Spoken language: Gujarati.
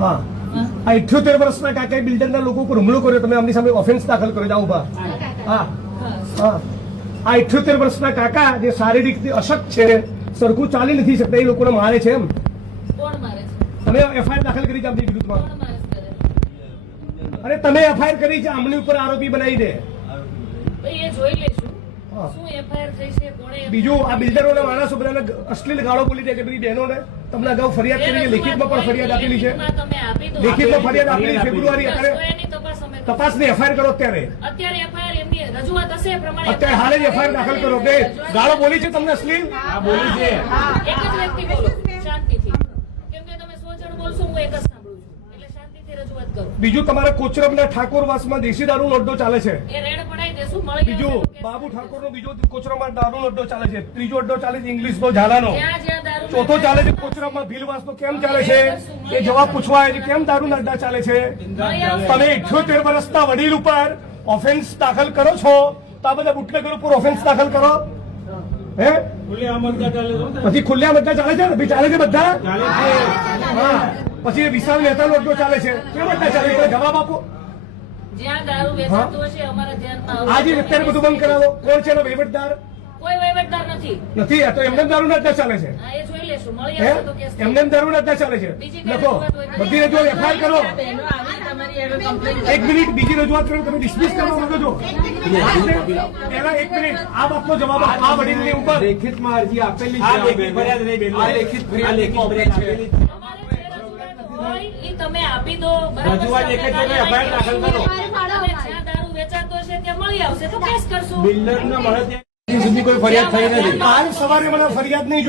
હા, આ 78 વર્ષના કાકાએ બિલ્ડરના લોકો ઉપર હુમલો કર્યો, તમે આમની સામે ઓફેન્સ દાખલ કરો. જાઓ ઉભા. હા હા, આ 78 વર્ષના કાકા જે શારીરિક અશક્ત છે, સરખું ચાલી નથી શકતા, એ લોકોને મારે છે. એમ કોણ મારે છે? તમે એફઆઈઆર દાખલ કરી છે આમની વિરુદ્ધમાં. કોણ મારે છે? અરે તમે એફઆઈઆર કરી છે, આમની ઉપર આરોપી બનાવી દે. ભાઈ એ જોઈ લેશું હા. શું એફઆઈઆર થઈ છે, કોણે બીજું આ બિલ્ડરોના માણસો બધાને અશ્લીલ ગાળો બોલી દે છે. બધી બહેનોને તમને અગાઉ ફરિયાદ કરી છે, લેખિતમાં પણ ફરિયાદ આપેલી છે. તમે આપી દો. લેખિતમાં ફરિયાદ આપેલી ફેબ્રુઆરી. અત્યારે એની તપાસ અમે તપાસની એફઆઈઆર કરો. અત્યારે એફઆઈઆર એમની રજૂઆત હશે એ પ્રમાણે અત્યારે હાલે જ એફઆઈઆર દાખલ કરો. કે ગાળો બોલી છે તમને અશ્લીલ? બોલી છે. એક જ વ્યક્તિ બોલો શાંતિથી, કેમ કે તમે 100 જણ બોલશો, હું એક જ સાંભળું છું, એટલે શાંતિથી રજૂઆત કરો. બીજું તમારા કોચરબના ઠાકોરવાસમાં દેશી દારૂનો અડ્ડો ચાલે છે. એ રેડ પડાઈ દેશું. મળી બીજું બાબુ ઠાકોરનો બીજો કોચરબમાં દારૂનો અડ્ડો ચાલે છે. ત્રીજો અડ્ડો ચાલે છે ઇંગ્લિશનો ઝાલાનો. જ્યાં દારૂ ચોથો ચાલે છે કોચરબમાં ભીલવાસનો. કેમ ચાલે છે એ જવાબ પૂછવા આવે છે. કેમ દારૂના અડ્ડા ચાલે છે? તમે 78 વર્ષના વડીલ ઉપર ઓફેન્સ દાખલ કરો છો, તો આ બધા બુટલેગર ઉપર ઓફેન્સ દાખલ કરો. હે પછી ખુલ્લા બધા ચાલે છે ને? ભાઈ ચાલે છે બધા. હા, પછી વિશાલ મહેતાનો અડ્ડો ચાલે છે. કેમ અડ્ડા ચાલે છે? જવાબ આપો. જ્યાં દારૂ વેચાતો હશે અમારા ધ્યાનમાં આજે અત્યારે બધું બંધ કરાવો. કોણ છે એનો વહીવટદાર? કોઈ વહીવટદાર નથી. નથી. આ તો એમને દારૂના અડ્ડા ચાલે છે. હા, એ જોઈ લેશું. મળી હે? આવશે તો કેસ એમને દારૂના અડ્ડા ચાલે છે. લખો બધી રજૂઆત એફઆઈઆર કરો. એક મિનિટ, બીજી રજૂઆત કરો. તમે ડિસમિસ કરવા માંગો છો? પહેલા 1 મિનિટ, આ બાપનો જવાબ આપો. આ વડીલની ઉપર લેખિતમાં અરજી આપેલી છે. આ લેખિત ફરિયાદ આપેલી છે. અમારે જે રજૂઆત હોય એ તમે આપી દો. રજૂઆત એક જ જગ્યાએ એફઆઈઆર દાખલ કરો. તમે જ્યાં દારૂ વેચાતો હશે ત્યાં મળી આવશે તો કેસ કરશું. બિલ્ડરને મળે ત્યાં સુધી કોઈ ફરિયાદ થઈ નથી. કાલ સવારે મને ફરિયાદ નહીં